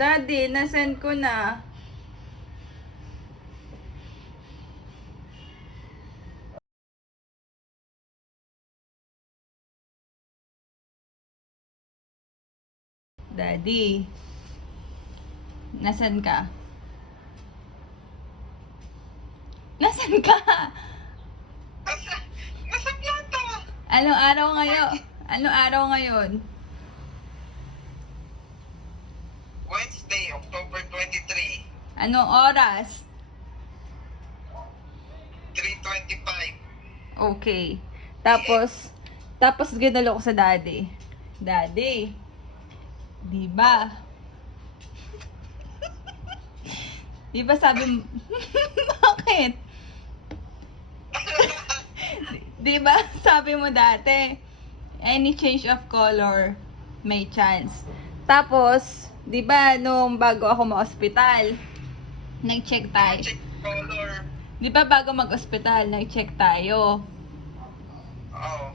Daddy, nasend ko na. Daddy, nasan ka? Nasan ka? Nasa planta. Anong araw ngayon? Anong araw ngayon? Wednesday, October 23, Anong oras? 3:25. Okay. Tapos ginalo ko sa daddy. Daddy, di ba? Di ba sabi mo, bakit? Di ba sabi mo dati, any change of color, may chance. Tapos, di ba nung bago ako ma-hospital, nag-check tayo. Check color. Di ba bago mag-hospital, nag-check tayo. Oo.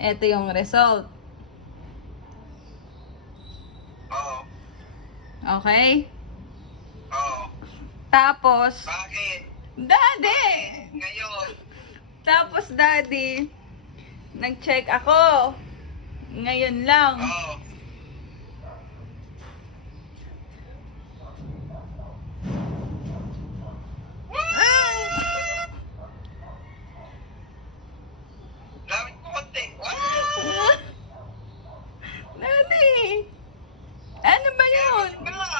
Ito yung result. Oo. Okay? Oo. Tapos, Bakit? daddy! Ngayon. Tapos, daddy, nag-check ako. Ngayon lang. Oo. Lawit ko konti. Wow! Daddy! Ano ba yun? Wala.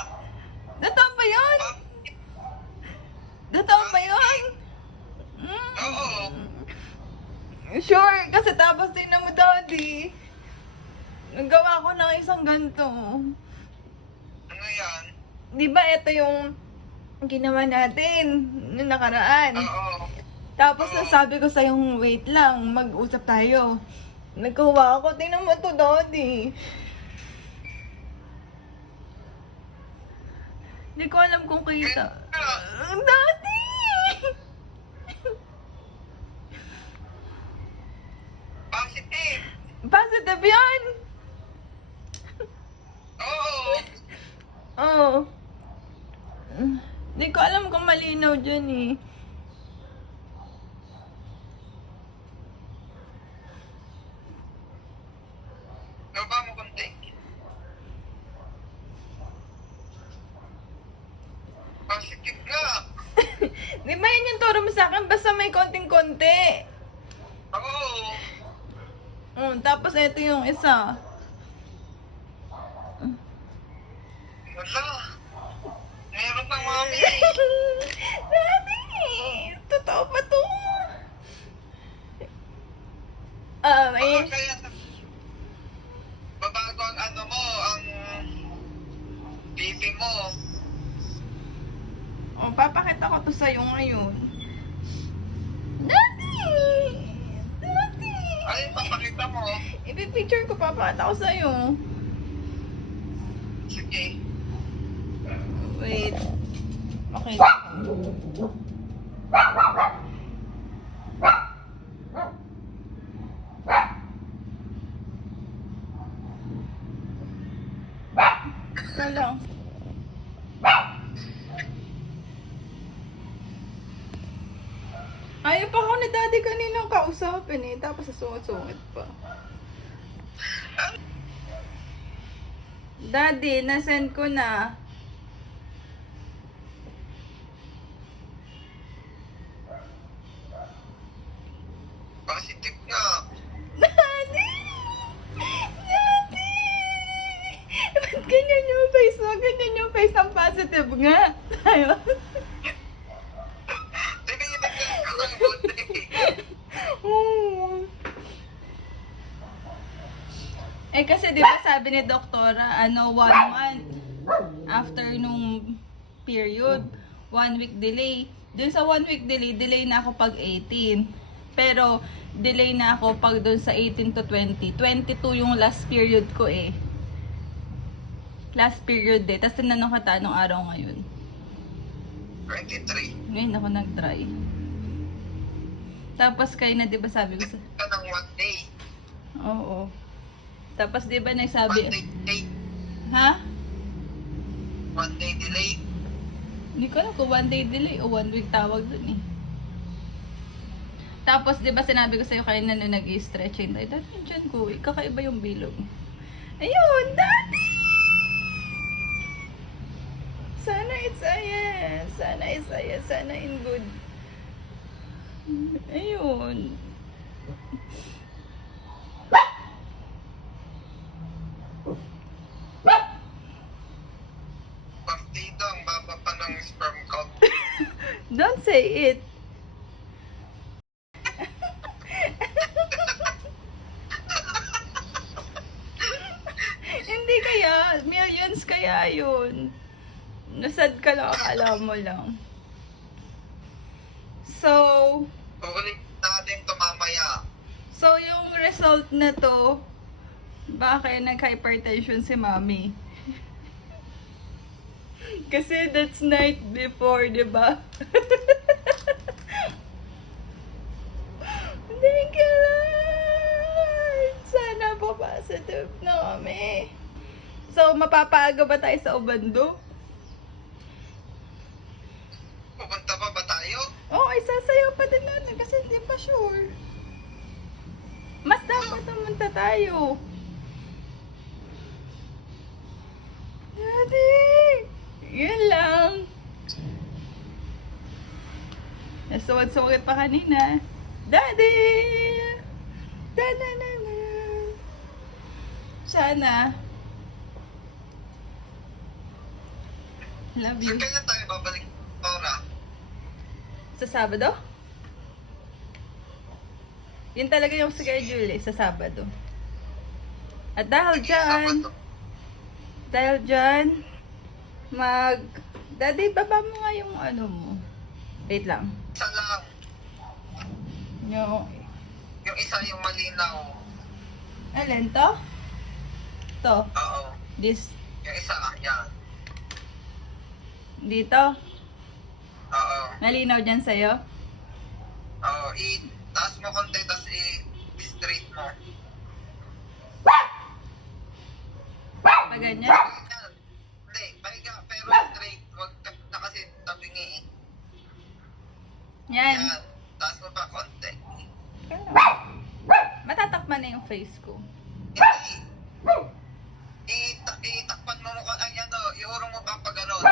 Totoo ba yun? Totoo ba yun? Oo. Sure, kasi tapos tingnan mo, daddy. Nagawa ko ng isang ganito. Ano yan? Di ba ito yung ginawa natin nung nakaraan? Oo. Tapos nasabi ko sa yung wait lang, mag-usap tayo. Nagkawa ako, tingnan mo to, daddy. Hindi ko alam kung kita. Daddy! Positive. Positive yan! Oo. Oo. Hindi ko alam kung malinaw dyan eh. Baba mo konti. Positive nga. Di ba yun yung turo mo sa akin? Basta may konting-konti. Oo. Tapos ito yung isa. Wala. Meron ng mami. Daddy! Totoo ba to? May... Kaya babago ang ano mo, ang BP mo. Papakita ko to sa'yo ngayon. Daddy! Daddy! Ay, papakita mo. Ipipicture ko, papakita ko sa'yo. Sige. Wait. Okay. Ito lang. Ayaw pa ako ni daddy kaninang kausapin eh. Tapos sasungit-sungit pa. Daddy, nasend ko na. Positive nga. Daddy! Daddy! Ba't ganyan yung face mo? Ganyan yung face ang positive nga. Tayo. Sige, nagkaroon ka ng konti. Eh kasi di ba sabi ni doktora, 1 month after nung period, 1 week delay. Dun sa 1 week delay na ako pag 18. Pero delay na ako pag dun sa 18 to 20. 22 yung last period ko eh. Last period eh. Tapos tinanong kita anong araw ngayon. 23. Ngayon ako nag-try. Tapos kayo na di ba sabi ko sa... Ka ng 1 day. Oo. Tapos di ba 1 nagsabi... day. Ha? 1 day delay. Hindi ko alam kung 1 day delay o 1 week tawag dun eh. Tapos, di ba sinabi ko sa'yo kanina na nag-i-stretching tayo. Dati yung tiyan ko, kakaiba yung bilog. Ayun, dati! Sana it's ayan. Sana it's ayan. Sana in good. Ayun. Partido, ang baba pa ng sperm count. Don't say it. Hindi kaya, millions kaya yun. Nasad ka lang, akala mo lang. So, Kukunin natin ito mamaya. yung result na to, baka nag-hypertension si Mami. Kasi that's night before, di ba? Thank you, Lord! Sana po positive na kami. So, mapapaaga ba tayo sa Obando? Pupunta pa ba tayo? Oo, ay sasayaw pa din natin kasi hindi pa sure. Mas dapat pumunta tayo. Daddy! Yun lang. Nasuwad-suwad pa kanina. Daddy! Da-na-na-na. Sana. Love you. Saan kaya tayo babalik, Tora? Sa Sabado? Yun talaga yung schedule eh, sa Sabado. At dahil dyan, Daddy, baba mo nga yung ano mo. Wait lang. Isa lang. Yung, Yung isa yung malinaw. alin to? To. Oo. This, Yung isa, yan. dito. Oo. Malinaw dyan sa'yo? Oo. Taas mo konti, tapos i-straight mo. Pag ganyan? Yan. Hindi, pahiga, pero straight. Huwag na kasi tabingi eh. Yan. Yan. Taas mo pa konti. Matatakpan na yung face ko. Hindi. Itakpan mo mukha, ay ano, iurong mo pa pag ganon.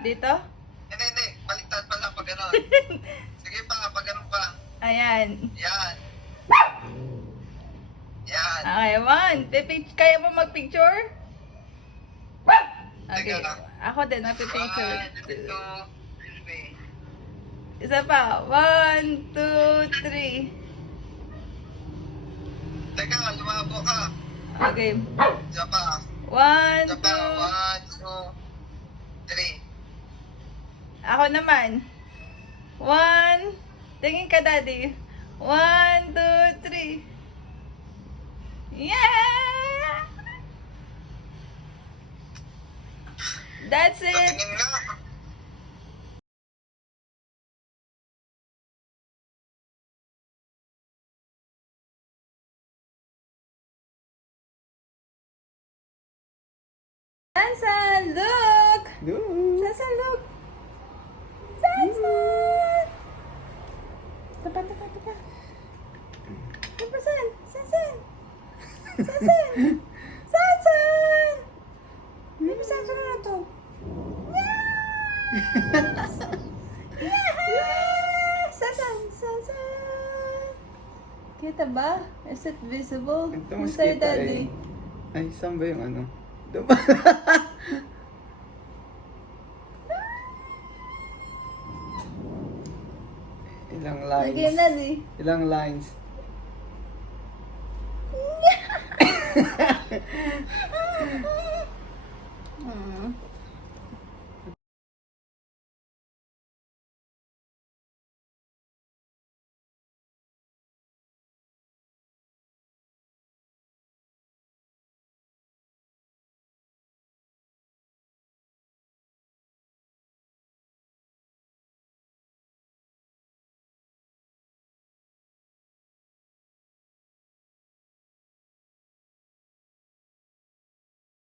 Dito? Hindi, baliktad pala pag ganon. Sige pa, pag ganon pa. Ayan. Yan. Yan. Okay, one. Kaya mo magpicture? Okay. Teka lang. Ako din, magpipicture. 1, 2, 3. Isa pa. 1, 2, 3. Teka, lumabo ka. Okay. Isa pa. 1, Isa pa. 2. 1, 2, 3. Ako naman. 1. Tingin ka, Daddy. 1, 2, 3. Yeah! That's it. Tingin nga. Sansan, look! Sansan, look! Sansan! Tapa. Tapa, Sansan! Sansan! Sansan! Baby, Sansan na to. Yeah! Sansan! Kita ba? Is it visible? Ito mas Sa'yo, kita Daddy. eh. Ay, saan ba yung ano? Doon ba? Ilang lines? Lagyan, Daddy. Ilang lines? Hmm.